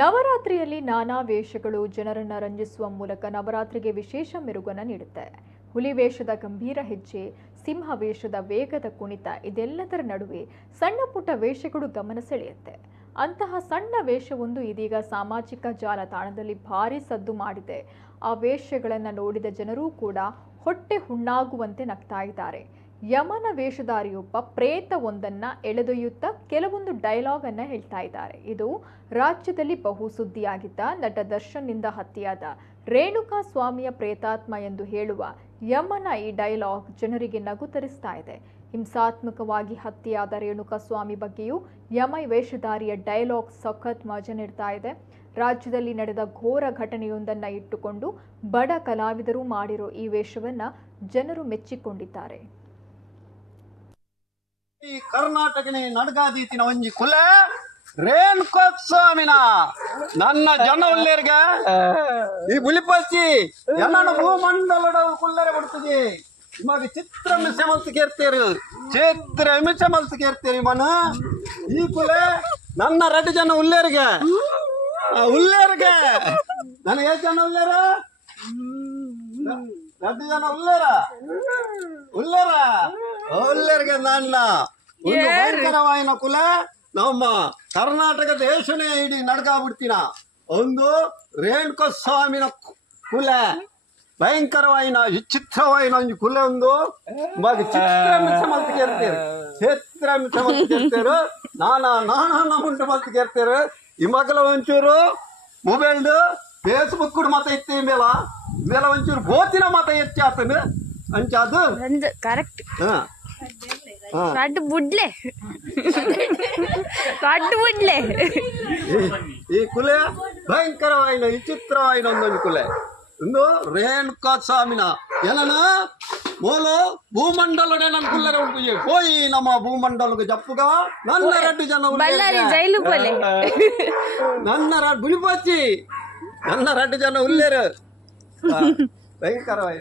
ನವರಾತ್ರಿಯಲ್ಲಿ ನಾನಾ ವೇಷಗಳು ಜನರನ್ನ ರಂಜಿಸುವ ಮೂಲಕ ನವರಾತ್ರಿಗೆ ವಿಶೇಷ ಮೆರುಗನ್ನು ನೀಡುತ್ತೆ. ಹುಲಿ ವೇಷದ ಗಂಭೀರ ಹೆಜ್ಜೆ, ಸಿಂಹ ವೇಷದ ವೇಗದ ಕುಣಿತ ಇದೆಲ್ಲದರ ನಡುವೆ ಸಣ್ಣ ಪುಟ್ಟ ವೇಷಗಳು ಗಮನ ಸೆಳೆಯುತ್ತೆ. ಅಂತಹ ಸಣ್ಣ ವೇಷವೊಂದು ಇದೀಗ ಸಾಮಾಜಿಕ ಜಾಲತಾಣದಲ್ಲಿ ಭಾರಿ ಸದ್ದು ಮಾಡಿದೆ. ಆ ವೇಷಗಳನ್ನು ನೋಡಿದ ಜನರೂ ಕೂಡ ಹೊಟ್ಟೆ ಹುಣ್ಣಾಗುವಂತೆ ನಗ್ತಾ ಇದ್ದಾರೆ. ಯಮನ ವೇಷಧಾರಿಯೊಬ್ಬ ಪ್ರೇತವೊಂದನ್ನ ಎಳೆದೊಯ್ಯುತ್ತಾ ಕೆಲವೊಂದು ಡೈಲಾಗ್ ಅನ್ನ ಹೇಳ್ತಾ ಇದ್ದಾರೆ. ಇದು ರಾಜ್ಯದಲ್ಲಿ ಬಹು ಸುದ್ದಿಯಾಗಿದ್ದ ನಟ ದರ್ಶನ್ನಿಂದ ಹತ್ಯೆಯಾದ ರೇಣುಕಾ ಸ್ವಾಮಿಯ ಪ್ರೇತಾತ್ಮ ಎಂದು ಹೇಳುವ ಯಮನ ಈ ಡೈಲಾಗ್ ಜನರಿಗೆ ನಗು ತರಿಸ್ತಾ ಇದೆ. ಹಿಂಸಾತ್ಮಕವಾಗಿ ಹತ್ಯೆಯಾದ ರೇಣುಕಾ ಸ್ವಾಮಿ ಬಗ್ಗೆಯೂ ಯಮ ವೇಷಧಾರಿಯ ಡೈಲಾಗ್ ಸಖತ್ ಮಜಾ ನೀಡ್ತಾ ಇದೆ. ರಾಜ್ಯದಲ್ಲಿ ನಡೆದ ಘೋರ ಘಟನೆಯೊಂದನ್ನು ಇಟ್ಟುಕೊಂಡು ಬಡ ಕಲಾವಿದರು ಮಾಡಿರೋ ಈ ವೇಷವನ್ನ ಜನರು ಮೆಚ್ಚಿಕೊಂಡಿದ್ದಾರೆ. ಈ ಕರ್ನಾಟಕನೇ ನಡಗಾದೀತಿನ ಒಂಜಿ ಕುಲೆ ರೇಣುಕಾ ಸ್ವಾಮಿನ ನನ್ನ ಜನ ಉಳ್ಳೇರ್ಗೆ ಈ ಬುಲಿಪಚ್ಚಿ ಎಲ್ಲ ಭೂಮಂಡಲದ ಕುಲ್ಲರೆ ಬಿಡ್ತದೆ. ನಿಮಗೆ ಚಿತ್ರಹಿಂಸೆ ಮಲ್ತು ಕೇರ್ತೀರಿ, ಚಿತ್ರಹಿಂಸೆ ಮಲ್ತು ಕೇರ್ತೀರಿ ಮನ ಈ ಕುಲೆ ನನ್ನ 2 ಜನ ಉಳ್ಳೇರ್ಗೆ ನನಗೆ 8 ಜನ ಉಳ್ಳೇರ 2 ಜನ ಉಳ್ಳೇರ್ಗೆ ನನ್ನ ಒಂದು ಭಯಂಕರವಾಯಿನ ಕುಲ ನಮ್ಮ ಕರ್ನಾಟಕ ದೇಶನೇ ಇಡೀ ನಡ್ಗಾಬಿಡ್ತೀನ. ಒಂದು ರೇಣುಕಾ ಸ್ವಾಮಿನ ಕುಲ ಭಯಂಕರವಾಯಿನ ವಿಚಿತ್ರವಾಯಿನ ಒಂದು ಕುಲ ಒಂದು ಚಿತ್ರಮಿತ್ರ ಮಲ್ತು ಕೇರ್ತೀರು ನಾನಾ ಮುಂಟು ಮಲ್ತು ಕೇರ್ತೀರು. ಈ ಮಗಲ ಒಂಚೂರು ಮೊಬೈಲ್ದು ಫೇಸ್ಬುಕ್ ಮತ ಇತ್ತೆ ಮೇಲ ಒಂಚೂರು ಬೋತಿನ ಮತ ಎತ್ತಿ ಆತನು ಅಂಚ ಅದು ಕರೆಕ್ಟ್. ಈ ಕುಲೆ ಭಯಂಕರವಾಯಿನ ವಿಚಿತ್ರವಾಯಿನ ಒಂದೊಂದು ಕುಲೆ ಒಂದು ರೇಣುಕಾ ಸ್ವಾಮಿನ ಏನನ ಮೋಲು ಭೂಮಂಡಲನೇ ನನ್ನ ಕುಲ್ಲರೆ ಉಂಟು ಹೋಯಿ ನಮ್ಮ ಭೂಮಂಡಲಕ್ಕೆ ಜಪ್ಪುಗ ನನ್ನ 2 ಜನ ನನ್ನ ಬುಲಿಪಚ್ಚಿ ನನ್ನ 2 ಜನ ಉಲ್ಲೇರು ಭಯಂಕರವಾಯಿ.